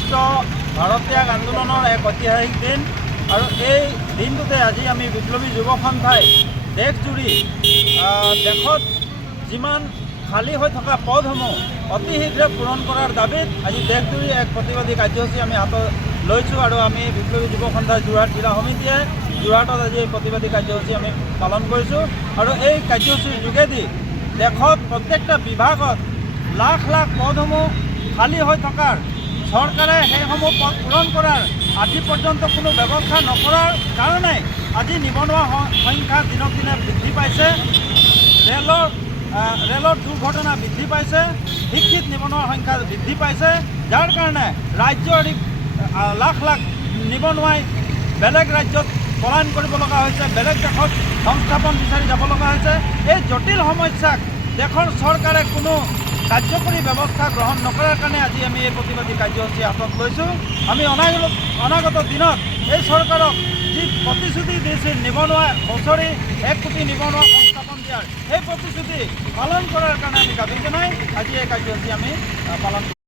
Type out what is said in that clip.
আগষ্ট ভাৰত্যাগ আন্দোলনৰ এক ঐতিহাসিক দিন আৰু এই দিনটোতে আজি আমি বিপ্লৱী যুৱ সন্থাই দেশজুৰি দেশত যিমান খালী হৈ থকা পদসমূহ অতি শীঘ্ৰে পূৰণ কৰাৰ দাবীত আজি দেশজুৰি এক প্ৰতিবাদী কাৰ্যসূচী আমি হাতত লৈছোঁ আৰু আমি বিপ্লৱী যুৱ সন্থা যোৰহাট জিলা সমিতিয়ে যোৰহাটত আজি এই প্ৰতিবাদী কাৰ্যসূচী আমি পালন কৰিছোঁ আৰু এই কাৰ্যসূচীৰ যোগেদি দেশত প্ৰত্যেকটা বিভাগত লাখ লাখ পদসমূহ খালী হৈ থকাৰ চৰকাৰে সেইসমূহ পদ পূৰণ কৰাৰ আজি পৰ্যন্ত কোনো ব্যৱস্থা নকৰাৰ কাৰণে আজি নিবনুৱা সংখ্যা দিনক দিনে বৃদ্ধি পাইছে। ৰেলৰ দুৰ্ঘটনা বৃদ্ধি পাইছে, শিক্ষিত নিবনুৱাৰ সংখ্যা বৃদ্ধি পাইছে, যাৰ কাৰণে ৰাজ্যৰ লাখ লাখ নিবনুৱাই বেলেগ ৰাজ্যত পলায়ন কৰিব লগা হৈছে, বেলেগ দেশত সংস্থাপন বিচাৰি যাব লগা হৈছে। এই জটিল সমস্যাক দেশৰ চৰকাৰে কোনো কাৰ্যকৰী ব্যৱস্থা গ্ৰহণ নকৰাৰ কাৰণে আজি আমি এই প্ৰতিবাদী কাৰ্যসূচী হাতত লৈছোঁ। আমি অনাগত দিনত এই চৰকাৰক যি প্ৰতিশ্ৰুতি দিছিল নিবনুৱা বছৰি 1 কোটি নিবনুৱা সংস্থাপন দিয়াৰ, সেই প্ৰতিশ্ৰুতি পালন কৰাৰ কাৰণে আমি দাবী জনাই আজি এই কাৰ্যসূচী আমি পালন